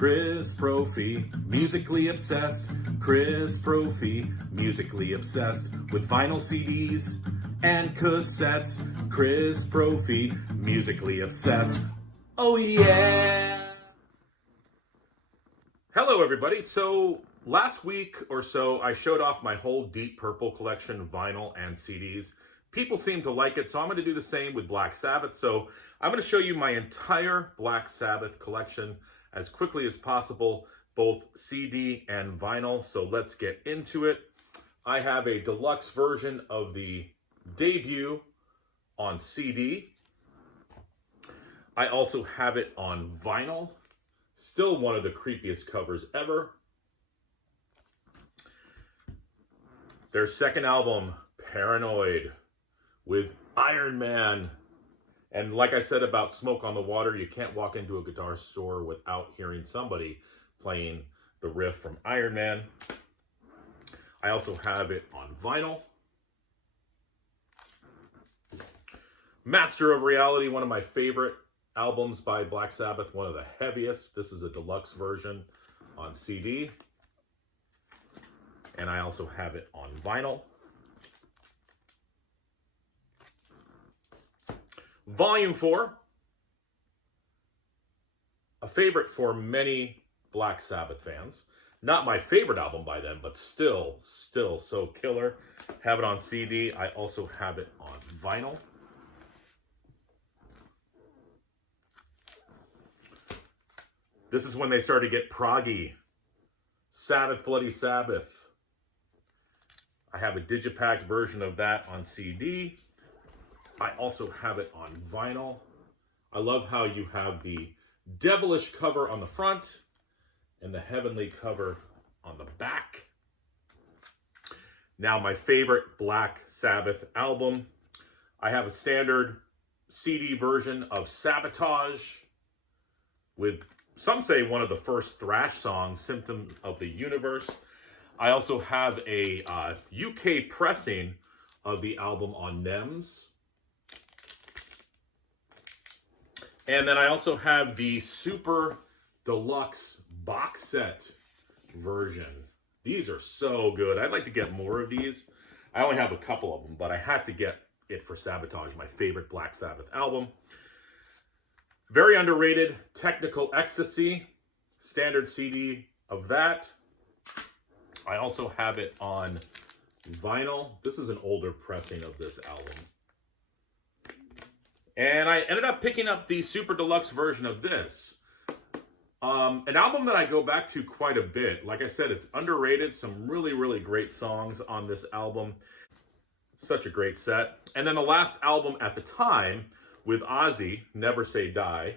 Chris Brophy, musically obsessed. Chris Brophy, musically obsessed with vinyl CDs and cassettes. Chris Brophy, musically obsessed. Oh yeah! Hello everybody. So last week or so I showed off my whole Deep Purple collection, vinyl and CDs. People seem to like it, so I'm going to do the same with Black Sabbath. So I'm going to show you my entire Black Sabbath collection as quickly as possible, both CD and vinyl. So let's get into it. I have a deluxe version of the debut on CD. I also have it on vinyl. Still one of the creepiest covers ever. Their second album, Paranoid, with Iron Man. And like I said about Smoke on the Water, you can't walk into a guitar store without hearing somebody playing the riff from Iron Man. I also have it on vinyl. Master of Reality, one of my favorite albums by Black Sabbath, one of the heaviest. This is a deluxe version on CD. And I also have it on vinyl. Volume 4, a favorite for many Black Sabbath fans. Not my favorite album by them, but still so killer. Have it on CD. I also have it on vinyl. This is when they started to get proggy. Sabbath, Bloody Sabbath. I have a digipack version of that on CD. I also have it on vinyl. I love how you have the devilish cover on the front and the heavenly cover on the back. Now, my favorite Black Sabbath album. I have a standard CD version of Sabotage with, some say, one of the first thrash songs, Symptom of the Universe. I also have a UK pressing of the album on NEMS. And then I also have the super deluxe box set version. These are so good. I'd like to get more of these. I only have a couple of them, but I had to get it for Sabotage, my favorite Black Sabbath album. Very underrated, Technical Ecstasy, standard CD of that. I also have it on vinyl. This is an older pressing of this album. And I ended up picking up the super deluxe version of this. An album that I go back to quite a bit. Like I said, it's underrated. Some really great songs on this album. Such a great set. And then the last album at the time with Ozzy, Never Say Die.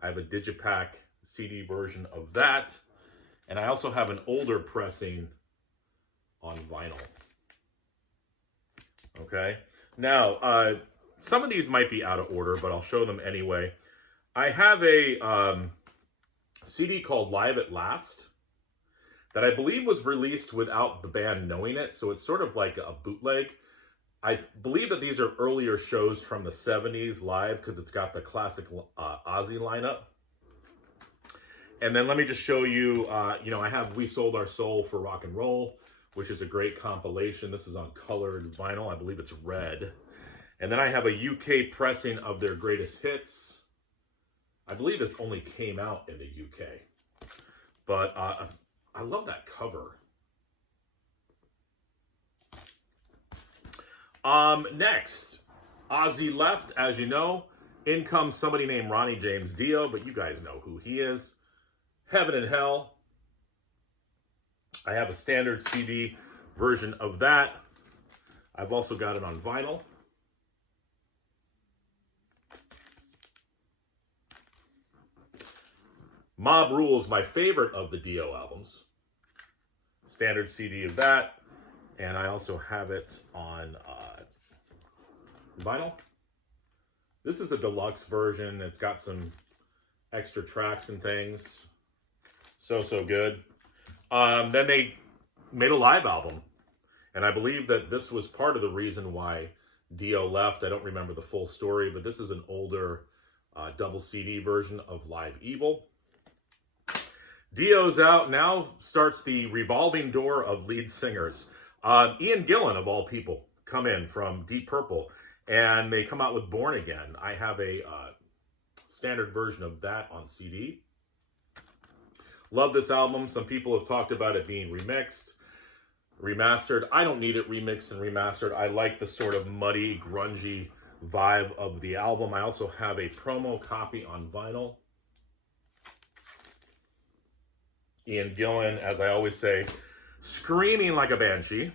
I have a digipack CD version of that. And I also have an older pressing on vinyl. Okay. Now, some of these might be out of order, but I'll show them anyway. I have a CD called Live at Last that I believe was released without the band knowing it. So it's sort of like a bootleg. I believe that these are earlier shows from the 70s live because it's got the classic Ozzy lineup. And then let me just show you, I have We Sold Our Soul for Rock and Roll, which is a great compilation. This is on colored vinyl. I believe it's red. And then I have a UK pressing of their greatest hits. I believe this only came out in the UK. But I love that cover. Next, Ozzy left, as you know. In comes somebody named Ronnie James Dio, but you guys know who he is. Heaven and Hell. I have a standard CD version of that. I've also got it on vinyl. Mob Rules, my favorite of the Dio albums. Standard CD of that. And I also have it on vinyl. This is a deluxe version. It's got some extra tracks and things. So good. Then they made a live album. And I believe that this was part of the reason why Dio left. I don't remember the full story, but this is an older double CD version of Live Evil. Dio's out. Now starts the revolving door of lead singers. Ian Gillan, of all people, come in from Deep Purple, and they come out with Born Again. I have a standard version of that on CD. Love this album. Some people have talked about it being remixed, remastered. I don't need it remixed and remastered. I like the sort of muddy, grungy vibe of the album. I also have a promo copy on vinyl. Ian Gillan, as I always say, screaming like a banshee.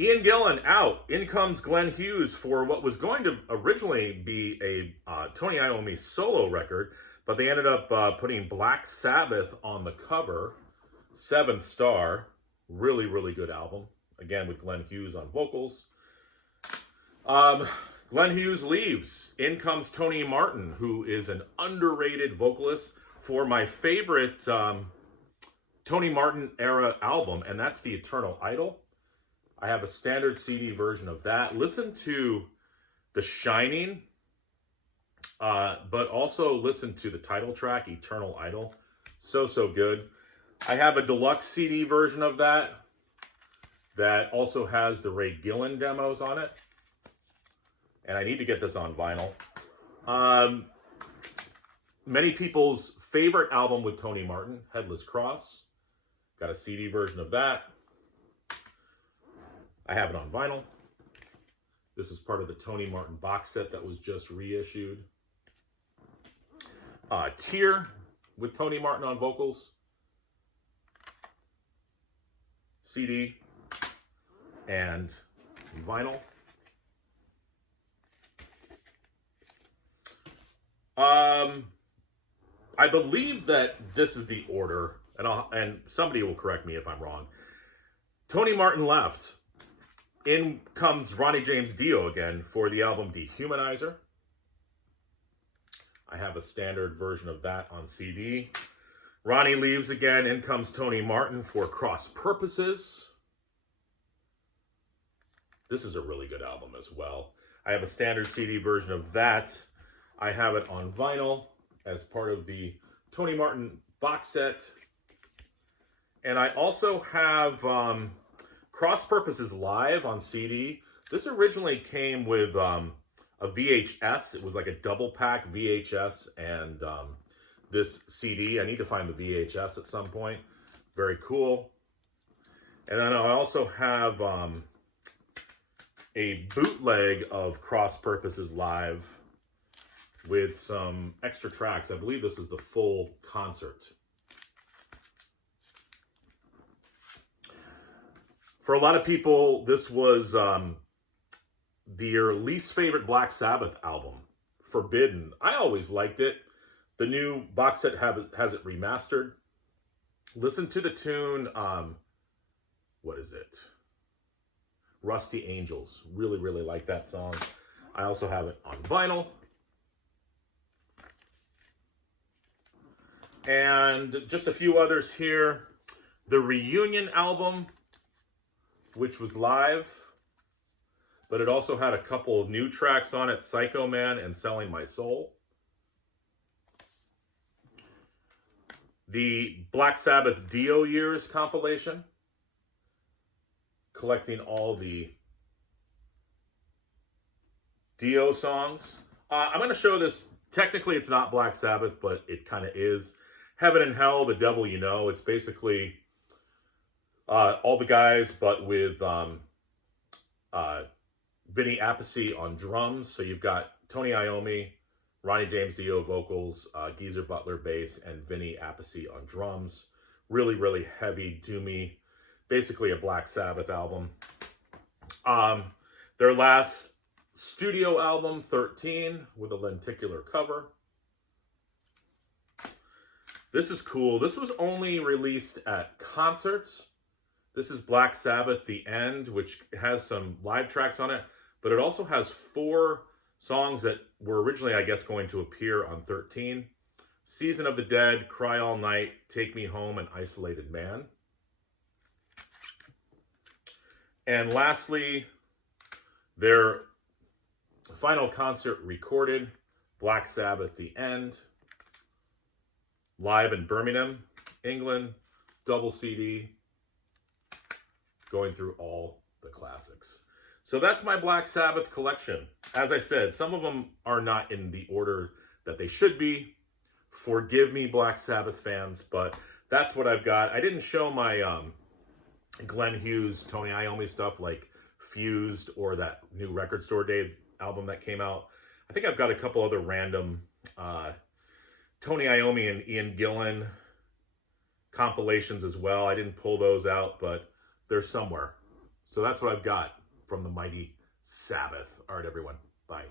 Ian Gillan out. In comes Glenn Hughes for what was going to originally be a Tony Iommi solo record, but they ended up putting Black Sabbath on the cover. 7th Star. Really, really good album. Again, with Glenn Hughes on vocals. Glenn Hughes leaves. In comes Tony Martin, who is an underrated vocalist for my favorite Tony Martin era album, and that's The Eternal Idol. I have a standard CD version of that. Listen to The Shining, but also listen to the title track, Eternal Idol. So, so good. I have a deluxe CD version of that also has the Ray Gillan demos on it. And I need to get this on vinyl. Many people's favorite album with Tony Martin, Headless Cross. Got a CD version of that. I have it on vinyl. This is part of the Tony Martin box set that was just reissued. Tear with Tony Martin on vocals. CD and vinyl. I believe that this is the order, and somebody will correct me if I'm wrong. Tony Martin left. In comes Ronnie James Dio again for the album Dehumanizer. I have a standard version of that on CD. Ronnie leaves again. In comes Tony Martin for Cross Purposes. This is a really good album as well. I have a standard CD version of that. I have it on vinyl as part of the Tony Martin box set. And I also have Cross Purposes Live on CD. This originally came with a VHS. It was like a double pack VHS and this CD. I need to find the VHS at some point. Very cool. And then I also have a bootleg of Cross Purposes Live with some extra tracks. I believe this is the full concert. For a lot of people, this was their least favorite Black Sabbath album, Forbidden. I always liked it. The new box set has it remastered. Listen to the tune, what is it? Rusty Angels. Really, really like that song. I also have it on vinyl. And just a few others here. The Reunion album, which was live, but it also had a couple of new tracks on it, Psycho Man and Selling My Soul. The Black Sabbath Dio Years compilation, collecting all the Dio songs. I'm going to show this. Technically, it's not Black Sabbath, but it kind of is. Heaven and Hell, The Devil You Know. It's basically all the guys, but with Vinny Appice on drums. So you've got Tony Iommi, Ronnie James Dio vocals, Geezer Butler bass, and Vinny Appice on drums. Really, really heavy, doomy, basically a Black Sabbath album. Their last studio album, 13, with a lenticular cover. This is cool. This was only released at concerts. This is Black Sabbath, The End, which has some live tracks on it, but it also has 4 songs that were originally, I guess, going to appear on 13. Season of the Dead, Cry All Night, Take Me Home, and Isolated Man. And lastly, their final concert recorded, Black Sabbath, The End, live in Birmingham. England, double CD, going through all the classics. So that's my Black Sabbath collection. As I said, some of them are not in the order that they should be. Forgive me, Black Sabbath fans, but that's what I've got. I didn't show my Glenn Hughes, Tony Iommi stuff like Fused or that new Record Store Day album that came out. I think I've got a couple other random Tony Iommi and Ian Gillan compilations as well. I didn't pull those out, but they're somewhere. So that's what I've got from the mighty Sabbath. All right, everyone. Bye.